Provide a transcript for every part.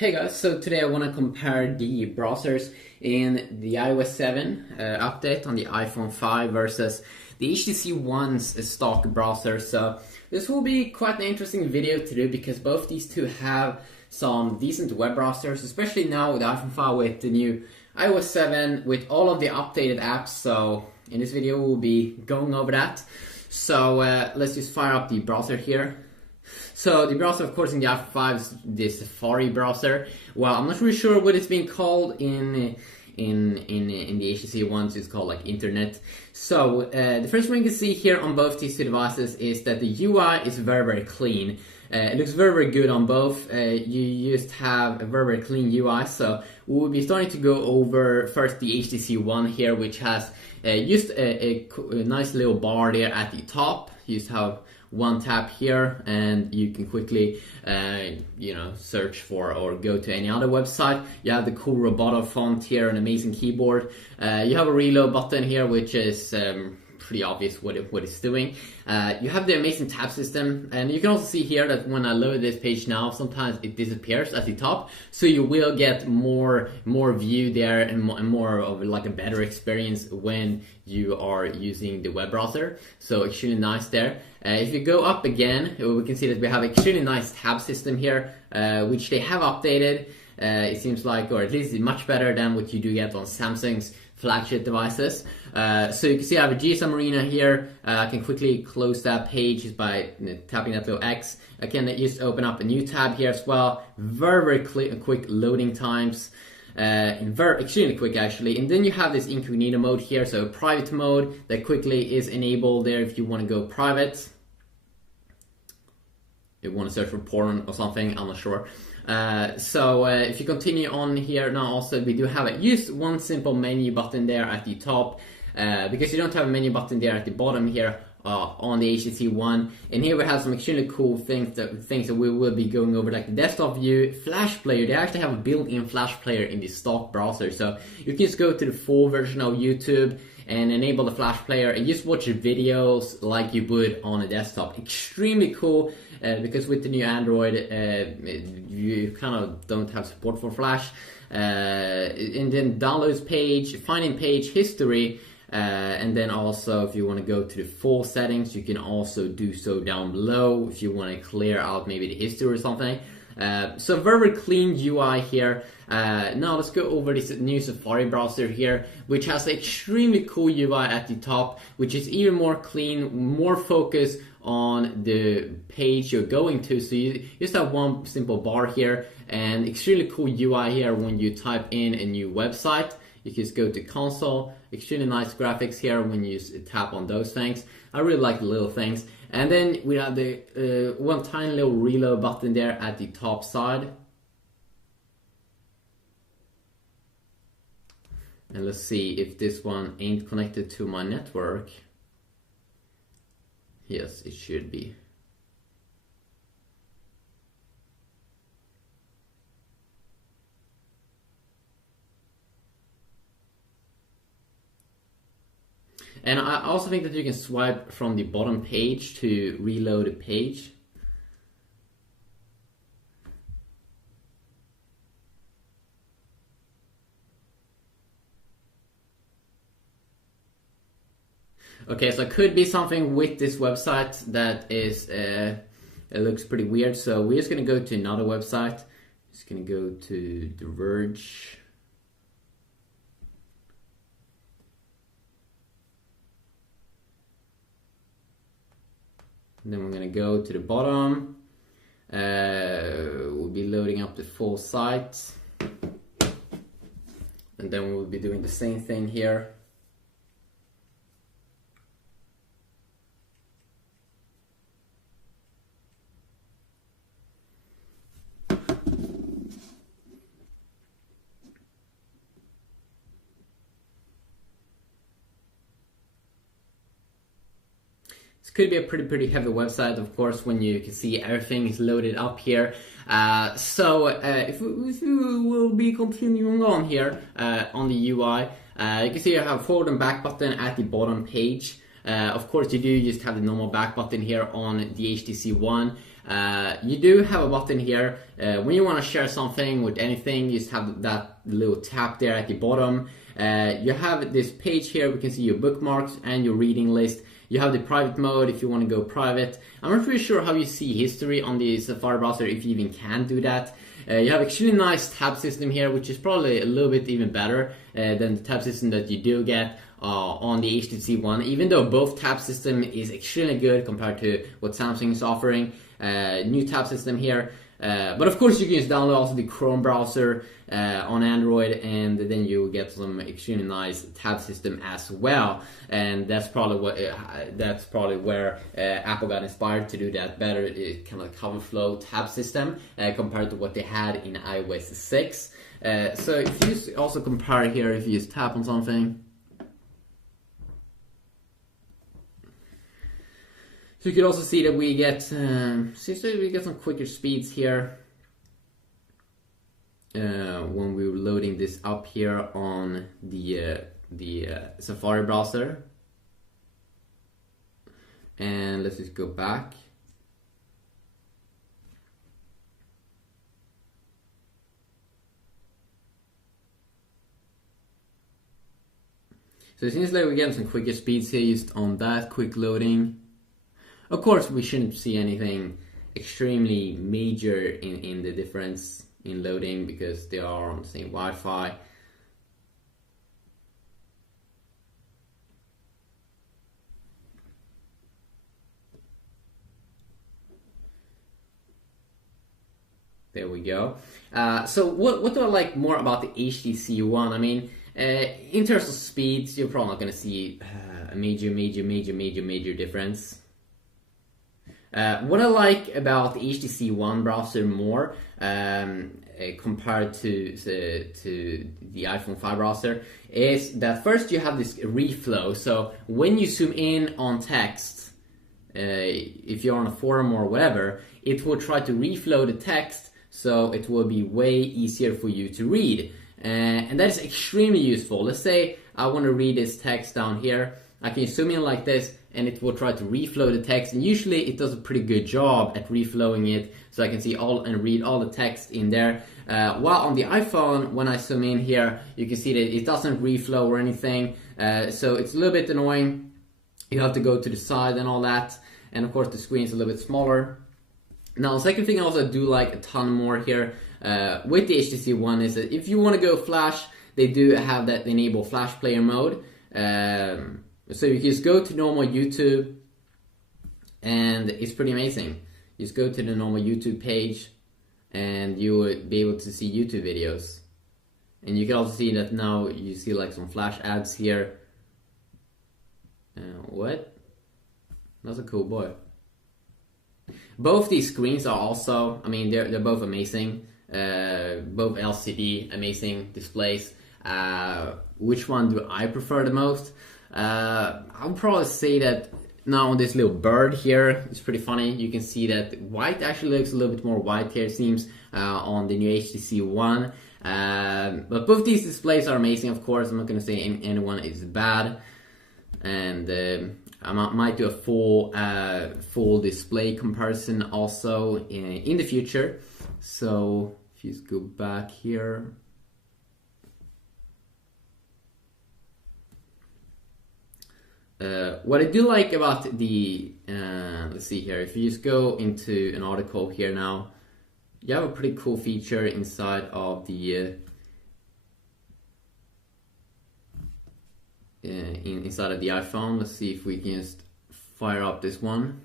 Hey guys, so today I want to compare the browsers in the iOS 7 update on the iPhone 5 versus the HTC One's stock browser. So this will be quite an interesting video to do because both these two have some decent web browsers, especially now with the iPhone 5 with the new iOS 7 with all of the updated apps. So in this video we'll be going over that. So let's just fire up the browser here. So the browser, of course, in the iPhone 5 is the Safari browser. Well, I'm not really sure what it's being called in the HTC ones. It's called like Internet. So the first thing you can see here on both these two devices is that the UI is very clean. It looks very good on both. You just have a very clean UI. So we'll be starting to go over first the HTC One here, which has just a nice little bar there at the top. You just have one tap here and you can quickly search for or go to any other website. You have the cool Roboto font here, an amazing keyboard. You have a reload button here, which is pretty obvious what it's doing. You have the amazing tab system, and you can also see here that when I load this page now, sometimes it disappears at the top, so you will get more view there and more of like a better experience when you are using the web browser. So extremely nice there. If you go up again, we can see that we have extremely nice tab system here, which they have updated. It seems like, or at least it's much better than what you do get on Samsung's flagship devices. So you can see I have a GSM Arena here. I can quickly close that page just by tapping that little X. I can just open up a new tab here as well. Very quick loading times. Extremely quick actually. And then you have this incognito mode here, so private mode that quickly is enabled there if you want to go private. You want to search for porn or something, I'm not sure. If you continue on here now, also we do have just one simple menu button there at the top, because you don't have a menu button there at the bottom here on the HTC One. And here we have some extremely cool things that we will be going over, like the desktop view, Flash player. They actually have a built-in Flash player in the stock browser, so you can just go to the full version of YouTube and enable the Flash player and just watch videos like you would on a desktop. Extremely cool, because with the new Android you kind of don't have support for Flash. And then downloads page, finding page history, and then also if you want to go to the full settings, you can also do so down below if you want to clear out maybe the history or something. So very clean UI here. Now let's go over this new Safari browser here, which has an extremely cool UI at the top, which is even more clean, more focused on the page you're going to. So you just have one simple bar here and extremely cool UI here when you type in a new website. You can just go to console, extremely nice graphics here when you tap on those things. I really like the little things. And then we have the one tiny little reload button there at the top side. And let's see if this one ain't connected to my network. Yes, it should be. And I also think that you can swipe from the bottom page to reload a page. Okay, so it could be something with this website that is, it looks pretty weird. So we're just gonna go to another website. Just gonna go to The Verge. And then we're gonna go to the bottom. We'll be loading up the full site. And then we'll be doing the same thing here. This could be a pretty heavy website, of course, when you can see everything is loaded up here. If we will be continuing on here on the UI, you can see you have forward and back button at the bottom page. Of course, you do just have the normal back button here on the HTC One. You do have a button here. When you want to share something with anything, you just have that little tap there at the bottom. You have this page here. We can see your bookmarks and your reading list. You have the private mode if you want to go private. I'm not really sure how you see history on the Safari browser, if you even can do that. You have extremely nice tab system here, which is probably a little bit even better than the tab system that you do get on the HTC One, even though both tab system is extremely good compared to what Samsung is offering. New tab system here. But of course you can just download also the Chrome browser on Android, and then you will get some extremely nice tab system as well. And that's probably where Apple got inspired to do that better, kind of cover flow tab system compared to what they had in iOS 6. So if you also compare here, if you just tap on something, so you can also see that we get some quicker speeds here when we were loading this up here on the Safari browser. And let's just go back. So it seems like we're getting some quicker speeds here just on that quick loading. Of course, we shouldn't see anything extremely major in the difference in loading because they are on the same Wi-Fi. There we go. So what do I like more about the HTC One? I mean, in terms of speeds, you're probably not going to see a major difference. What I like about the HTC One browser more compared to the iPhone 5 browser is that first you have this reflow. So when you zoom in on text, if you're on a forum or whatever, it will try to reflow the text, so it will be way easier for you to read. And that is extremely useful. Let's say I want to read this text down here. I can zoom in like this, and it will try to reflow the text, and usually it does a pretty good job at reflowing it, so I can see all and read all the text in there. While on the iPhone, when I zoom in here, you can see that it doesn't reflow or anything, so it's a little bit annoying. You have to go to the side and all that, and of course the screen is a little bit smaller. Now, the second thing I also do like a ton more here with the HTC One is that if you want to go Flash, they do have that enable Flash player mode. So you can just go to normal YouTube, and it's pretty amazing. You just go to the normal YouTube page, and you will be able to see YouTube videos. And you can also see that now you see like some Flash ads here. What? That's a cool boy. Both these screens are also, I mean, they're both amazing. Both LCD, amazing displays. Which one do I prefer the most? I would probably say that now this little bird here is pretty funny. You can see that white actually looks a little bit more white here, it seems, on the new HTC One. But both these displays are amazing, of course. I'm not going to say anyone is bad. And I might do a full display comparison also in the future. So if you just go back here. What I do like about the, let's see here, if you just go into an article here now, you have a pretty cool feature inside of the inside of the iPhone. Let's see if we can just fire up this one.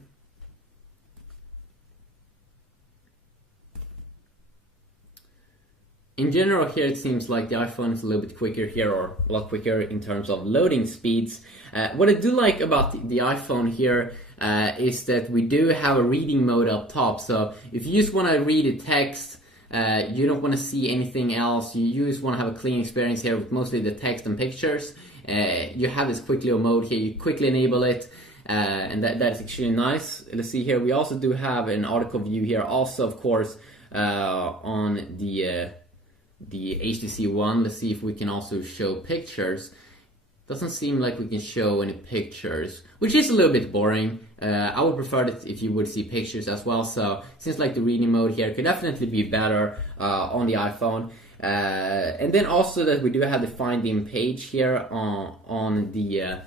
In general here it seems like the iPhone is a little bit quicker here, or a lot quicker in terms of loading speeds. What I do like about the iPhone here is that we do have a reading mode up top. So if you just want to read a text, you don't want to see anything else, you just want to have a clean experience here with mostly the text and pictures, you have this quick little mode here, you quickly enable it, and that is extremely nice. Let's see here, we also do have an article view here also, of course, on the HTC One. Let's see if we can also show pictures. doesn't seem like we can show any pictures, which is a little bit boring. I would prefer that if you would see pictures as well. So seems like the reading mode here could definitely be better on the iPhone. And then also that we do have the finding page here on the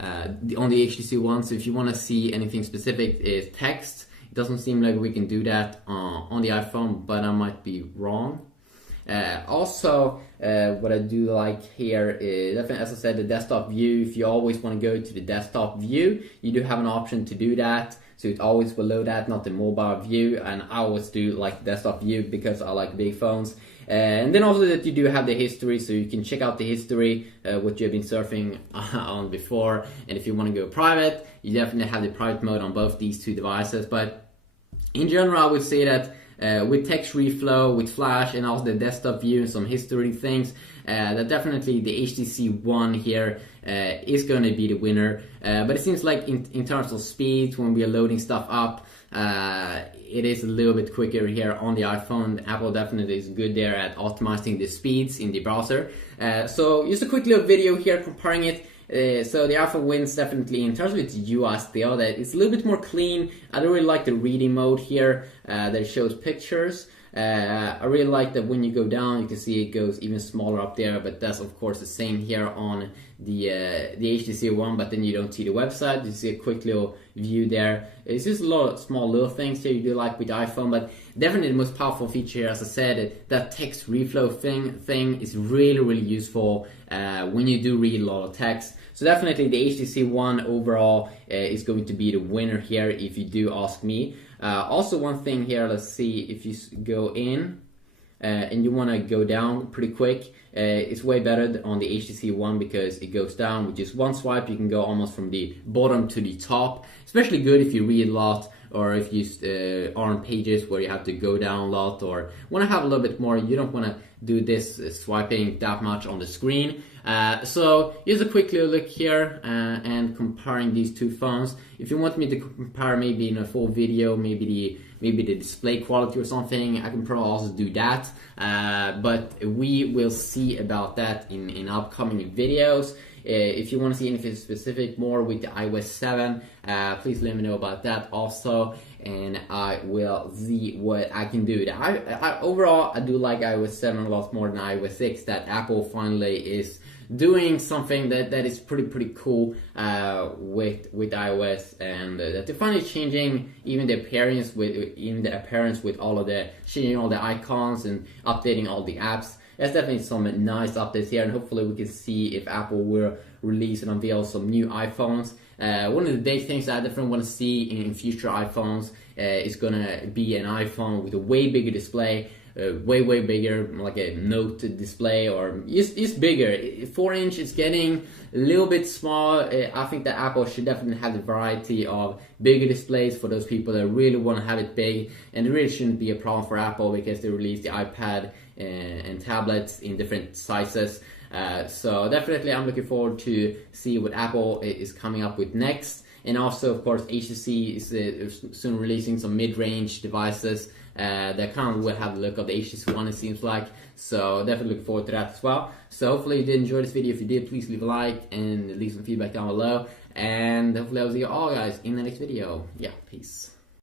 HTC One. So if you want to see anything specific, is text. It doesn't seem like we can do that on the iPhone, but I might be wrong. Also, what I do like here is definitely, as I said, the desktop view. If you always want to go to the desktop view, you do have an option to do that. So it's always below that, not the mobile view. And I always do like the desktop view because I like big phones. And then also that you do have the history, so you can check out the history, what you've been surfing on before. And if you want to go private, you definitely have the private mode on both these two devices. But in general, I would say that with text reflow, with flash, and also the desktop view and some history things, that definitely the HTC One here is going to be the winner. But it seems like in terms of speed, when we are loading stuff up, it is a little bit quicker here on the iPhone. Apple definitely is good there at optimizing the speeds in the browser. So just a quick little video here comparing it. So the iPhone wins definitely in terms of its UI still. That it's a little bit more clean. I don't really like the reading mode here that it shows pictures. I really like that when you go down, you can see it goes even smaller up there, but that's of course the same here on the HTC One, but then you don't see the website. You see a quick little view there. It's just a lot of small little things here you do like with the iPhone, but definitely the most powerful feature here, as I said, that text reflow thing is really useful when you do read a lot of text. So definitely the HTC One overall is going to be the winner here if you do ask me. Also one thing here, let's see, if you go in and you want to go down pretty quick, it's way better on the HTC One because it goes down with just one swipe. You can go almost from the bottom to the top, especially good if you read a lot, or if you are on pages where you have to go down a lot or want to have a little bit more. You don't want to do this swiping that much on the screen. So here's a quick little look here and comparing these two phones. If you want me to compare maybe in a full video, maybe the display quality or something, I can probably also do that. But we will see about that in upcoming videos. If you want to see anything specific more with the iOS 7, please let me know about that also, and I will see what I can do. Overall, I do like iOS 7 a lot more than iOS 6, that Apple finally is doing something that is pretty cool with iOS, and that they're finally changing even the appearance with all of the changing all the icons and updating all the apps. There's definitely some nice updates here, and hopefully we can see if Apple will release and unveil some new iPhones. One of the big things I definitely want to see in future iPhones is gonna be an iPhone with a way bigger display, way bigger, like a Note display, or just bigger. 4-inch is getting a little bit small. I think that Apple should definitely have the variety of bigger displays for those people that really want to have it big, and it really shouldn't be a problem for Apple because they released the iPad and tablets in different sizes. So definitely I'm looking forward to see what Apple is coming up with next. And also, of course, HTC is soon releasing some mid-range devices that kind of will have the look of the HTC One, it seems like. So definitely looking forward to that as well. So hopefully you did enjoy this video. If you did, please leave a like and leave some feedback down below. And hopefully I'll see you all guys in the next video. Yeah, peace.